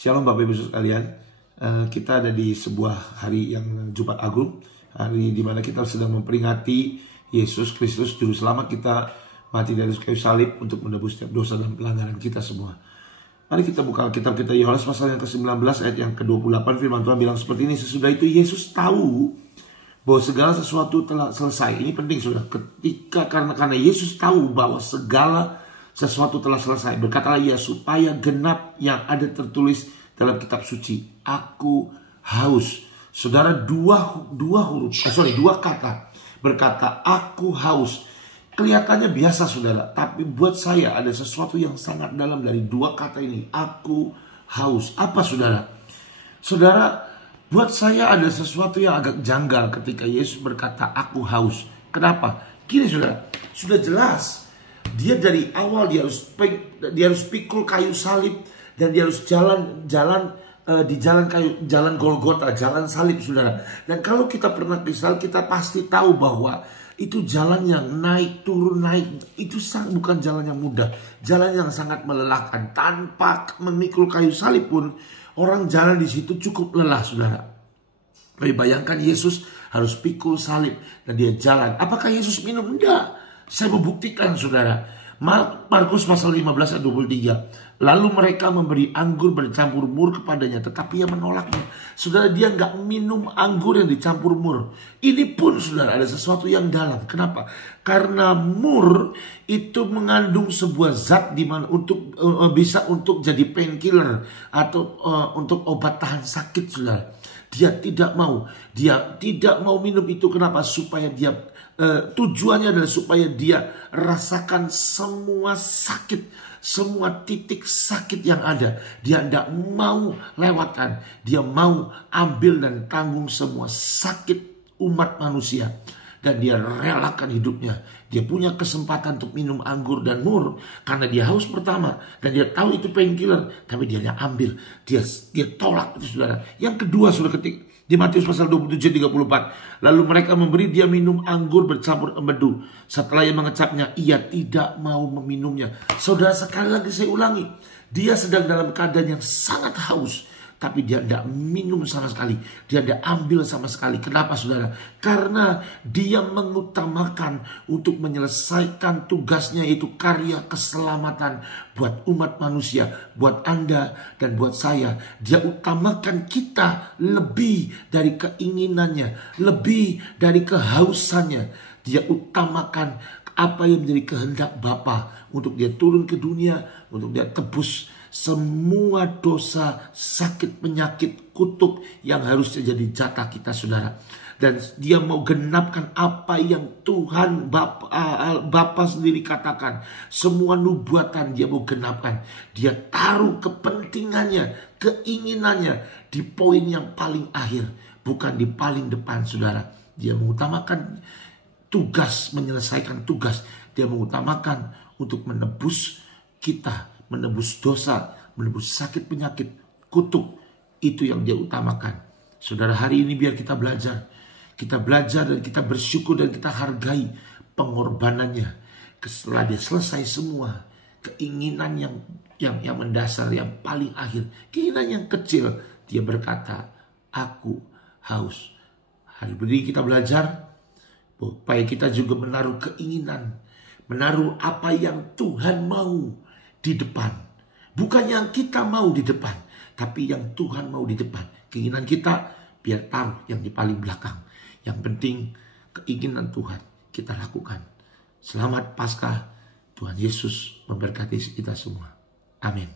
Shalom Bapak Ibu sekalian, kita ada di sebuah hari yang Jumat Agung, hari di mana kita sedang memperingati Yesus Kristus Juru Selamat kita mati dari kayu salib untuk menebus setiap dosa dan pelanggaran kita semua. Mari kita buka kitab kita Yohanes pasal yang ke-19 ayat yang ke-28. Firman Tuhan bilang seperti ini, sesudah itu Yesus tahu bahwa segala sesuatu telah selesai. Ini penting sudah, karena Yesus tahu bahwa segala sesuatu telah selesai. Berkatalah ia, supaya genap yang ada tertulis dalam kitab suci, aku haus. Saudara, dua kata berkata aku haus. Kelihatannya biasa saudara, tapi buat saya ada sesuatu yang sangat dalam dari dua kata ini, aku haus. Apa saudara? Saudara, buat saya ada sesuatu yang agak janggal ketika Yesus berkata aku haus. Kenapa? Gini saudara, sudah jelas dia dari awal dia harus pikul kayu salib dan dia harus jalan di jalan Golgota, jalan salib saudara. Dan kalau kita pernah kisah, kita pasti tahu bahwa itu jalan yang naik turun naik, itu bukan jalan yang mudah, jalan yang sangat melelahkan. Tanpa memikul kayu salib pun orang jalan di situ cukup lelah saudara. Tapi bayangkan Yesus harus pikul salib dan dia jalan. Apakah Yesus minum? Enggak. Saya membuktikan saudara. Markus pasal 15 ayat 23. Lalu mereka memberi anggur bercampur mur kepadanya, tetapi ia menolaknya. Saudara, dia nggak minum anggur yang dicampur mur. Ini pun saudara ada sesuatu yang dalam. Kenapa? Karena mur itu mengandung sebuah zat di mana bisa untuk jadi painkiller atau untuk obat tahan sakit saudara. Dia tidak mau minum itu. Kenapa? Supaya dia tujuannya adalah supaya dia rasakan semua sakit, semua titik sakit yang ada. Dia tidak mau lewatkan. Dia mau ambil dan tanggung semua sakit umat manusia. Dan dia relakan hidupnya. Dia punya kesempatan untuk minum anggur dan mur karena dia haus pertama. Dan dia tahu itu painkiller. Tapi dia hanya ambil. Dia tolak itu saudara. Yang kedua sudah ketik di Matius pasal 27:34. Lalu mereka memberi dia minum anggur bercampur empedu. Setelah ia mengecapnya, ia tidak mau meminumnya. Saudara, sekali lagi saya ulangi. Dia sedang dalam keadaan yang sangat haus. Tapi dia tidak minum sama sekali. Dia tidak ambil sama sekali. Kenapa saudara? Karena dia mengutamakan untuk menyelesaikan tugasnya, yaitu karya keselamatan buat umat manusia, buat Anda dan buat saya. Dia utamakan kita lebih dari keinginannya, lebih dari kehausannya. Dia utamakan apa yang menjadi kehendak Bapa untuk dia turun ke dunia, untuk dia tebus semua dosa, sakit, penyakit, kutuk yang harusnya jadi jatah kita saudara. Dan dia mau genapkan apa yang Tuhan Bapa sendiri katakan. Semua nubuatan dia mau genapkan. Dia taruh kepentingannya, keinginannya di poin yang paling akhir, bukan di paling depan saudara. Dia mengutamakan tugas, menyelesaikan tugas. Dia mengutamakan untuk menebus kita, menebus dosa, menebus sakit penyakit, kutuk. Itu yang dia utamakan. Saudara, hari ini biar kita belajar. Kita belajar dan kita bersyukur dan kita hargai pengorbanannya. Setelah dia selesai semua, keinginan yang mendasar, yang paling akhir, keinginan yang kecil, dia berkata, aku haus. Hari ini kita belajar supaya kita juga menaruh keinginan, menaruh apa yang Tuhan mau di depan. Bukan yang kita mau di depan, tapi yang Tuhan mau di depan. Keinginan kita biar taruh yang di paling belakang. Yang penting keinginan Tuhan kita lakukan. Selamat Paskah. Tuhan Yesus memberkati kita semua. Amin.